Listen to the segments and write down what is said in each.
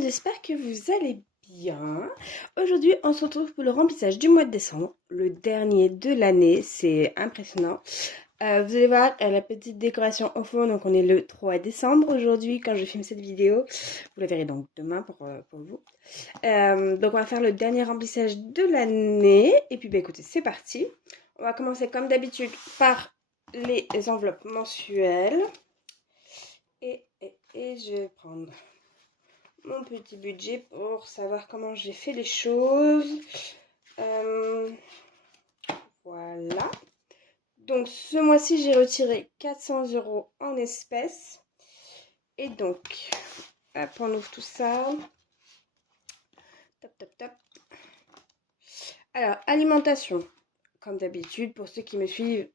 J'espère que vous allez bien. Aujourd'hui, on se retrouve pour le remplissage du mois de décembre, le dernier de l'année. C'est impressionnant. Vous allez voir la petite décoration au fond. Donc, on est le 3 décembre aujourd'hui quand je filme cette vidéo. Vous la verrez donc demain pour vous. Donc, on va faire le dernier remplissage de l'année. Et puis, bah, écoutez, c'est parti. On va commencer comme d'habitude par les enveloppes mensuelles. Et je vais prendre mon petit budget pour savoir comment j'ai fait les choses. Voilà. Donc ce mois-ci, j'ai retiré 400 € en espèces. Et donc, hop, on ouvre tout ça. Top, top, top. Alors, alimentation. Comme d'habitude, pour ceux qui me suivent,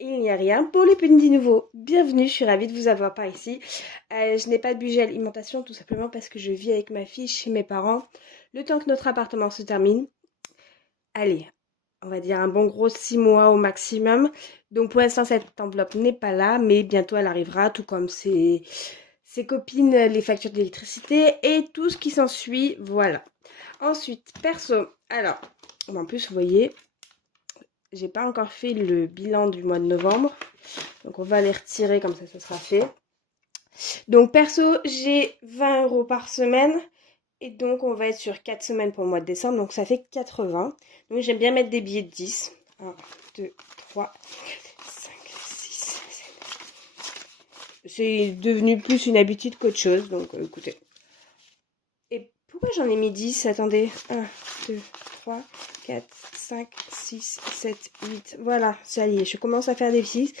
il n'y a rien. Pour les petits nouveaux, bienvenue, je suis ravie de vous avoir par ici. Je n'ai pas de budget alimentation tout simplement parce que je vis avec ma fille chez mes parents. Le temps que notre appartement se termine, allez, on va dire un bon gros 6 mois au maximum. Donc pour l'instant, cette enveloppe n'est pas là, mais bientôt elle arrivera, tout comme ses copines, les factures d'électricité et tout ce qui s'ensuit. Voilà. Ensuite, perso. Alors, en plus, vous voyez, j'ai pas encore fait le bilan du mois de novembre. Donc on va les retirer, comme ça sera fait. Donc perso, j'ai 20 € par semaine. Et donc on va être sur 4 semaines pour le mois de décembre. Donc ça fait 80. Donc j'aime bien mettre des billets de 10. 1, 2, 3, 5, 6, 7. C'est devenu plus une habitude qu'autre chose. Donc écoutez. Et pourquoi j'en ai mis 10? Attendez. 1, 2, 3, 4, 5, 6, 7, 8. Voilà, ça y est, je commence à faire des 6.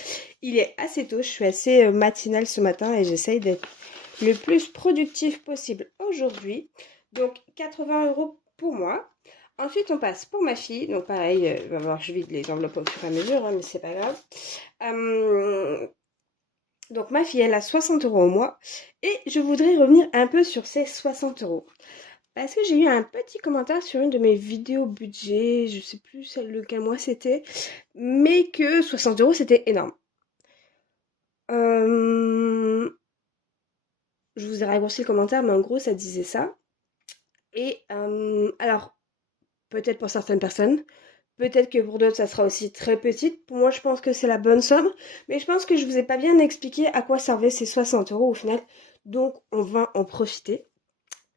Il est assez tôt, je suis assez matinale ce matin et j'essaye d'être le plus productif possible aujourd'hui. Donc 80 € pour moi. Ensuite, on passe pour ma fille. Donc pareil, va falloir que je vide les enveloppes au fur et à mesure, hein, mais c'est pas grave. Donc ma fille, elle a 60 € au mois. Et je voudrais revenir un peu sur ces 60 €. Parce que j'ai eu un petit commentaire sur une de mes vidéos budget, je sais plus lequel mois c'était, mais que 60 € c'était énorme. Je vous ai raccourci le commentaire, mais en gros ça disait ça. Et alors, peut-être pour certaines personnes, peut-être que pour d'autres ça sera aussi très petite. Pour moi je pense que c'est la bonne somme, mais je pense que je vous ai pas bien expliqué à quoi servaient ces 60 € au final. Donc on va en profiter.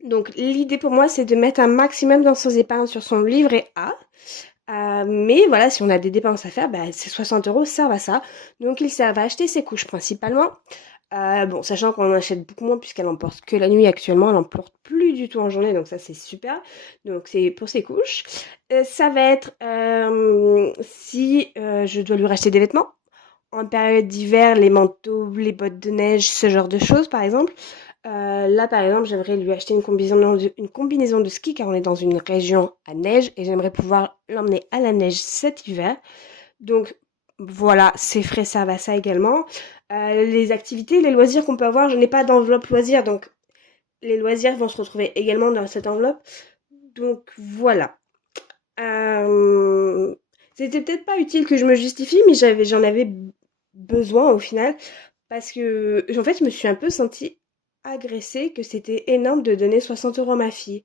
Donc l'idée pour moi c'est de mettre un maximum dans son épargne sur son livret A. Mais voilà, si on a des dépenses à faire, bah, ces 60 € servent à ça. Donc ils servent à acheter ses couches principalement. Bon, sachant qu'on en achète beaucoup moins puisqu'elle en porte que la nuit actuellement, elle en porte plus du tout en journée, donc ça c'est super. Donc c'est pour ses couches. Ça va être si je dois lui racheter des vêtements. En période d'hiver, les manteaux, les bottes de neige, ce genre de choses par exemple. Là, par exemple, j'aimerais lui acheter une combinaison de ski car on est dans une région à neige et j'aimerais pouvoir l'emmener à la neige cet hiver. Donc, voilà, ces frais servent à ça également. Les activités, les loisirs qu'on peut avoir, je n'ai pas d'enveloppe loisirs, donc les loisirs vont se retrouver également dans cette enveloppe. Donc, voilà. C'était peut-être pas utile que je me justifie, mais j'en avais besoin au final parce que, en fait, je me suis un peu sentie agressée que c'était énorme de donner 60 € à ma fille.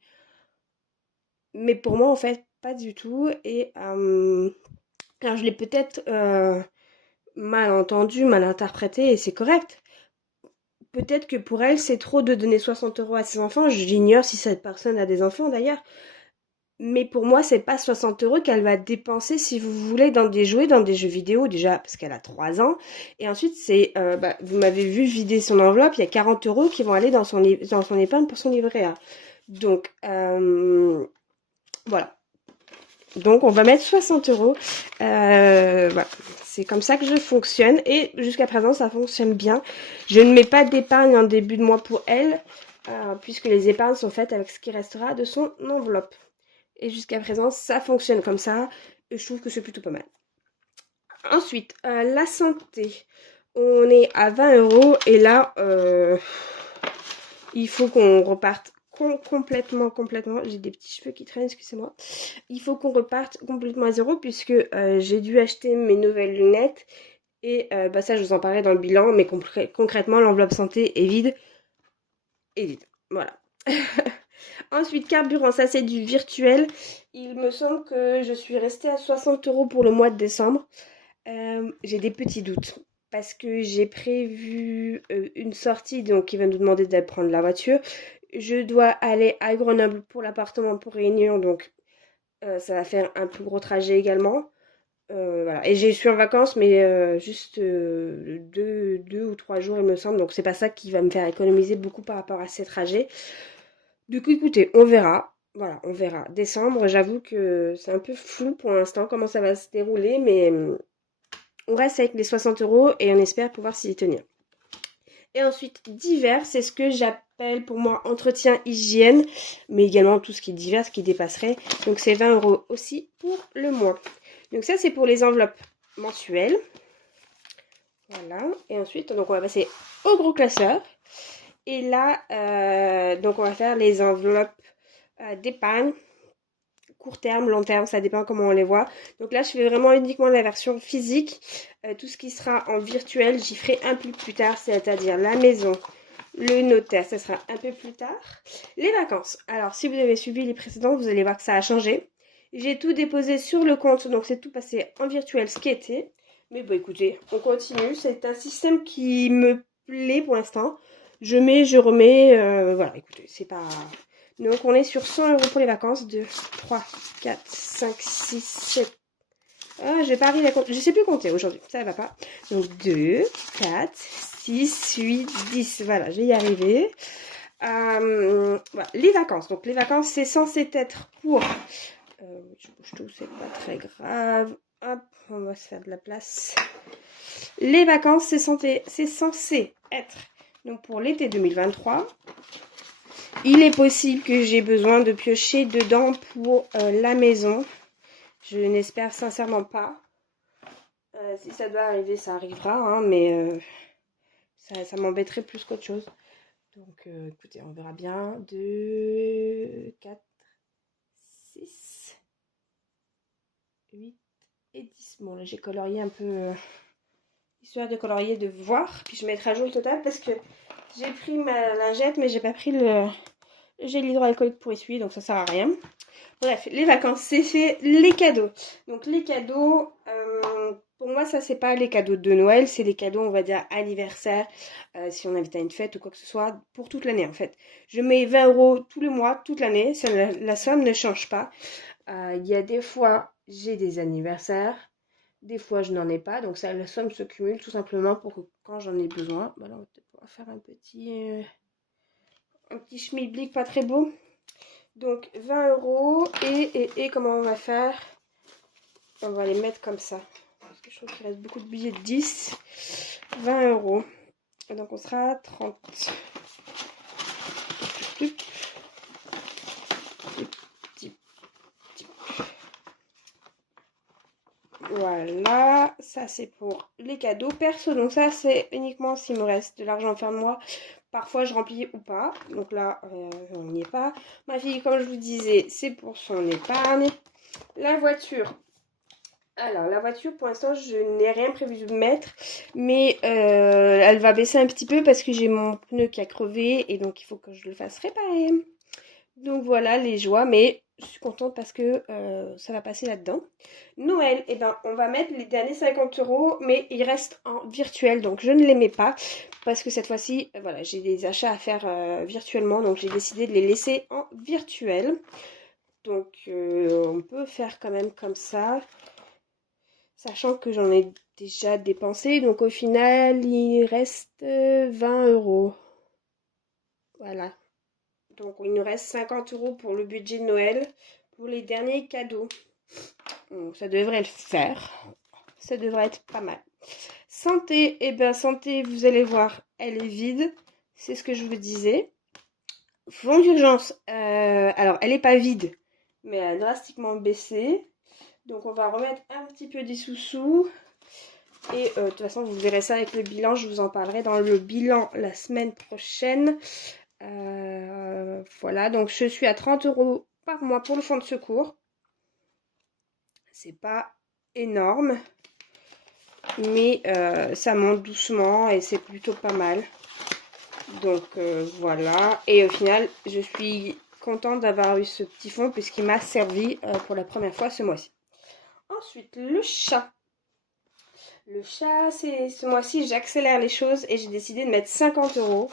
Mais pour moi, en fait, pas du tout. Et alors, je l'ai peut-être mal entendu, mal interprété, et c'est correct. Peut-être que pour elle, c'est trop de donner 60 € à ses enfants. J'ignore si cette personne a des enfants d'ailleurs. Mais pour moi, c'est pas 60 € qu'elle va dépenser, si vous voulez, dans des jouets, dans des jeux vidéo, déjà, parce qu'elle a 3 ans. Et ensuite, c'est, vous m'avez vu vider son enveloppe, il y a 40 € qui vont aller dans son épargne pour son livret A. Donc, voilà. Donc, on va mettre 60 €. Voilà. C'est comme ça que je fonctionne. Et jusqu'à présent, ça fonctionne bien. Je ne mets pas d'épargne en début de mois pour elle, puisque les épargnes sont faites avec ce qui restera de son enveloppe. Et jusqu'à présent, ça fonctionne comme ça. Et je trouve que c'est plutôt pas mal. Ensuite, la santé. On est à 20 € et là, il faut qu'on reparte complètement. J'ai des petits cheveux qui traînent, excusez-moi. Il faut qu'on reparte complètement à zéro puisque j'ai dû acheter mes nouvelles lunettes. Et ça, je vous en parlerai dans le bilan. Mais concrètement, l'enveloppe santé est vide. Voilà. Ensuite, carburant, ça c'est du virtuel. Il me semble que je suis restée à 60 € pour le mois de décembre. J'ai des petits doutes parce que j'ai prévu une sortie, donc il va nous demander de prendre la voiture. Je dois aller à Grenoble pour l'appartement pour réunion, donc ça va faire un plus gros trajet également. Voilà. Et je suis en vacances, mais juste 2 ou 3 jours, il me semble. Donc c'est pas ça qui va me faire économiser beaucoup par rapport à ces trajets. Du coup, écoutez, on verra. Voilà, on verra. Décembre, j'avoue que c'est un peu flou pour l'instant comment ça va se dérouler, mais on reste avec les 60 € et on espère pouvoir s'y tenir. Et ensuite, divers, c'est ce que j'appelle pour moi entretien hygiène, mais également tout ce qui est divers, ce qui dépasserait. Donc c'est 20 € aussi pour le mois. Donc ça, c'est pour les enveloppes mensuelles. Voilà. Et ensuite, donc on va passer au gros classeur. Et là, donc on va faire les enveloppes d'épargne, court terme, long terme, ça dépend comment on les voit. Donc là, je fais vraiment uniquement la version physique. Tout ce qui sera en virtuel, j'y ferai un peu plus tard, c'est-à-dire la maison, le notaire, ça sera un peu plus tard. Les vacances. Alors, si vous avez suivi les précédents, vous allez voir que ça a changé. J'ai tout déposé sur le compte, donc c'est tout passé en virtuel, ce qui était. Mais bon, écoutez, on continue. C'est un système qui me plaît pour l'instant. Je mets, je remets. Voilà, écoutez, c'est pas... Donc, on est sur 100 € pour les vacances. 2, 3, 4, 5, 6, 7. Ah, j'ai pas arrivé à compter. Je sais plus compter aujourd'hui. Ça va pas. Donc, 2, 4, 6, 8, 10. Voilà, je vais y arriver. Voilà, les vacances. Donc, les vacances, c'est censé être pour... je bouge tout, c'est pas très grave. Hop, on va se faire de la place. Les vacances, c'est censé être donc pour l'été 2023. Il est possible que j'ai besoin de piocher dedans pour la maison. Je n'espère sincèrement pas. Si ça doit arriver, ça arrivera, hein, mais ça m'embêterait plus qu'autre chose. Donc écoutez, on verra bien. 2, 4, 6, 8 et 10. Bon, là j'ai colorié un peu, histoire de colorier, de voir. Puis je mettrai à jour le total parce que j'ai pris ma lingette, mais j'ai pas pris le gel hydroalcoolique pour essuyer, donc ça sert à rien. Bref, les vacances, c'est fait. Les cadeaux. Donc les cadeaux, pour moi, ça, c'est pas les cadeaux de Noël, c'est les cadeaux, on va dire, anniversaire, si on invite à une fête ou quoi que ce soit, pour toute l'année, en fait. Je mets 20 € tous les mois, toute l'année, la somme ne change pas. Il y a des fois, j'ai des anniversaires, des fois, je n'en ai pas, donc ça, la somme se cumule tout simplement pour que quand j'en ai besoin, voilà, on va peut-être pouvoir faire un petit schmilblick pas très beau. Donc 20 € et comment on va faire? On va les mettre comme ça. Parce que je trouve qu'il reste beaucoup de billets de 10. 20 €. Et donc on sera à 30. Voilà, ça c'est pour les cadeaux perso. Donc ça c'est uniquement s'il me reste de l'argent en fin de mois. Parfois je remplis ou pas. Donc là, on n'y est pas. Ma fille, comme je vous disais, c'est pour son épargne. La voiture. Alors, la voiture, pour l'instant, je n'ai rien prévu de mettre. Mais elle va baisser un petit peu parce que j'ai mon pneu qui a crevé. Et donc, il faut que je le fasse réparer. Donc voilà les joies, mais je suis contente parce que ça va passer là-dedans. Noël, eh ben, on va mettre les derniers 50 €, mais ils restent en virtuel, donc je ne les mets pas. Parce que cette fois-ci, voilà, j'ai des achats à faire virtuellement, donc j'ai décidé de les laisser en virtuel. Donc on peut faire quand même comme ça, sachant que j'en ai déjà dépensé. Donc au final, il reste 20 €. Voilà. Donc il nous reste 50 € pour le budget de Noël, pour les derniers cadeaux. Donc, ça devrait le faire. Ça devrait être pas mal. Santé, eh bien santé, vous allez voir, elle est vide. C'est ce que je vous disais. Fonds d'urgence, alors elle n'est pas vide, mais elle a drastiquement baissé. Donc on va remettre un petit peu des sous-sous. Et de toute façon, vous verrez ça avec le bilan. Je vous en parlerai dans le bilan la semaine prochaine. Voilà, donc je suis à 30 € par mois pour le fonds de secours. C'est pas énorme, mais ça monte doucement et c'est plutôt pas mal. Donc voilà. Et au final, je suis contente d'avoir eu ce petit fond puisqu'il m'a servi pour la première fois ce mois-ci. Ensuite, le chat. Le chat, c'est ce mois-ci, j'accélère les choses et j'ai décidé de mettre 50 €.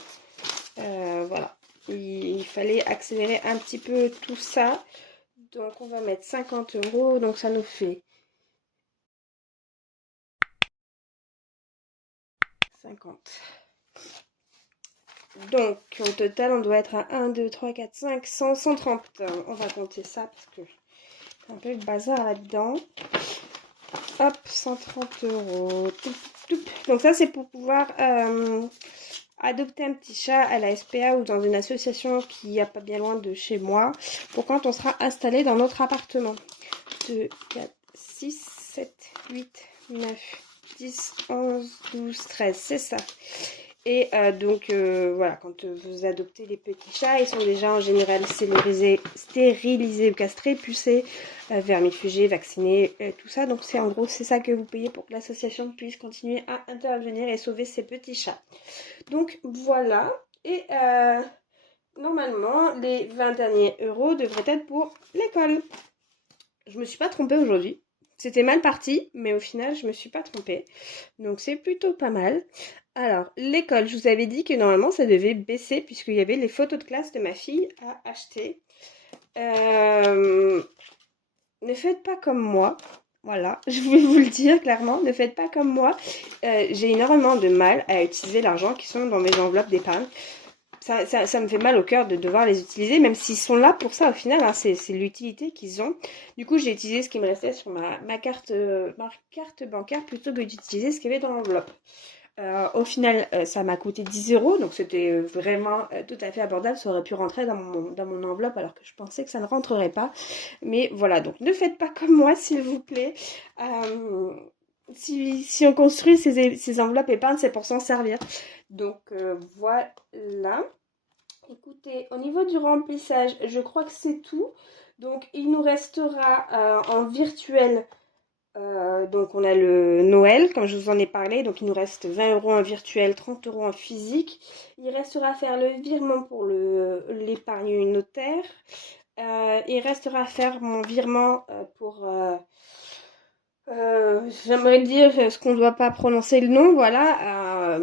Voilà. Il fallait accélérer un petit peu tout ça. Donc on va mettre 50 €. Donc ça nous fait 50. Donc au total, on doit être à 1, 2, 3, 4, 5, 100, 130. On va compter ça parce que c'est un peu le bazar là-dedans. Hop, 130 €. Donc ça, c'est pour pouvoir adopter un petit chat à la SPA ou dans une association qui n'est pas bien loin de chez moi pour quand on sera installé dans notre appartement. 2, 4, 6, 7, 8, 9, 10, 11, 12, 13, c'est ça. Et donc voilà, quand vous adoptez les petits chats, ils sont déjà en général stérilisés ou castrés, pucés, vermifugés, vaccinés, tout ça. Donc c'est en gros c'est ça que vous payez pour que l'association puisse continuer à intervenir et sauver ces petits chats. Donc voilà, et normalement les 20 derniers euros devraient être pour l'école. Je me suis pas trompée aujourd'hui. C'était mal parti, mais au final, je me suis pas trompée. Donc c'est plutôt pas mal. Alors, l'école, je vous avais dit que normalement, ça devait baisser puisqu'il y avait les photos de classe de ma fille à acheter. Ne faites pas comme moi. Voilà, je vais vous le dire clairement, ne faites pas comme moi. J'ai énormément de mal à utiliser l'argent qui sont dans mes enveloppes d'épargne. Ça me fait mal au cœur de devoir les utiliser, même s'ils sont là pour ça au final, hein, c'est l'utilité qu'ils ont. Du coup, j'ai utilisé ce qui me restait sur ma carte bancaire plutôt que d'utiliser ce qu'il y avait dans l'enveloppe. Au final, ça m'a coûté 10 €, donc c'était vraiment tout à fait abordable. Ça aurait pu rentrer dans mon enveloppe alors que je pensais que ça ne rentrerait pas. Mais voilà, donc ne faites pas comme moi, s'il vous plaît. Si on construit ces enveloppes épargne, c'est pour s'en servir. Donc voilà. Écoutez, au niveau du remplissage, je crois que c'est tout. Donc il nous restera en virtuel. Donc on a le Noël, comme je vous en ai parlé. Donc il nous reste 20 € en virtuel, 30 € en physique. Il restera à faire le virement pour l'épargne notaire. Il restera à faire mon virement pour... j'aimerais dire ce qu'on ne doit pas prononcer le nom, voilà.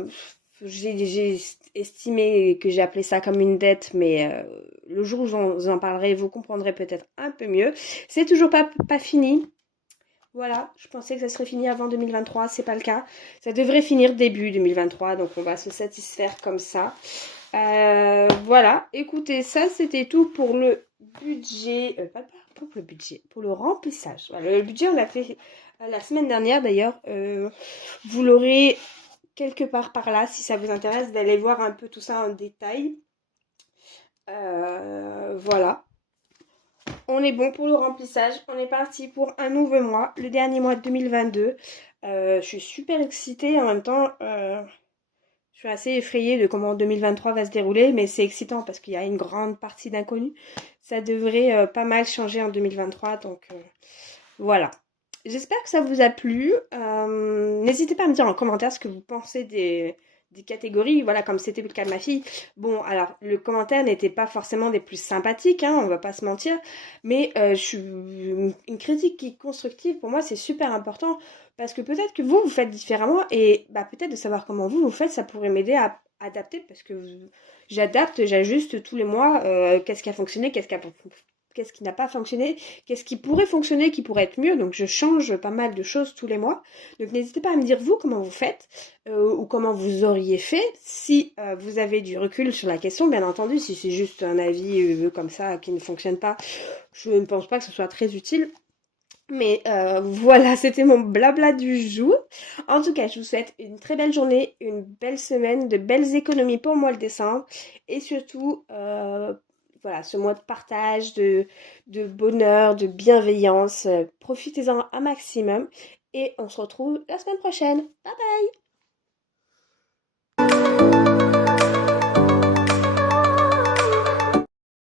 J'ai estimé que j'ai appelé ça comme une dette, mais le jour où vous en parlerez, vous comprendrez peut-être un peu mieux. C'est toujours pas fini. Voilà, je pensais que ça serait fini avant 2023, c'est pas le cas. Ça devrait finir début 2023, donc on va se satisfaire comme ça. Voilà, écoutez, ça c'était tout pour le budget, pas pour le budget, pour le remplissage. Voilà, le budget on l'a fait la semaine dernière d'ailleurs. Vous l'aurez quelque part par là si ça vous intéresse d'aller voir un peu tout ça en détail. Voilà. On est bon pour le remplissage. On est parti pour un nouveau mois, le dernier mois de 2022. Je suis super excitée. En même temps, je suis assez effrayée de comment 2023 va se dérouler. Mais c'est excitant parce qu'il y a une grande partie d'inconnus. Ça devrait pas mal changer en 2023. Donc voilà. J'espère que ça vous a plu. N'hésitez pas à me dire en commentaire ce que vous pensez des catégories, voilà, comme c'était le cas de ma fille. Bon, alors, le commentaire n'était pas forcément des plus sympathiques, hein, on va pas se mentir, mais une critique qui est constructive, pour moi, c'est super important, parce que peut-être que vous faites différemment, et bah, peut-être de savoir comment vous faites, ça pourrait m'aider à adapter, parce que j'adapte, j'ajuste tous les mois, qu'est-ce qui a fonctionné, qu'est-ce qui n'a pas fonctionné, qu'est-ce qui pourrait fonctionner, qui pourrait être mieux. Donc je change pas mal de choses tous les mois. Donc n'hésitez pas à me dire vous comment vous faites ou comment vous auriez fait si vous avez du recul sur la question. Bien entendu, si c'est juste un avis comme ça qui ne fonctionne pas, je ne pense pas que ce soit très utile. Mais voilà, c'était mon blabla du jour. En tout cas, je vous souhaite une très belle journée, une belle semaine, de belles économies pour moi le décembre. Et surtout, voilà, ce mois de partage, de bonheur, de bienveillance. Profitez-en un maximum. Et on se retrouve la semaine prochaine. Bye bye!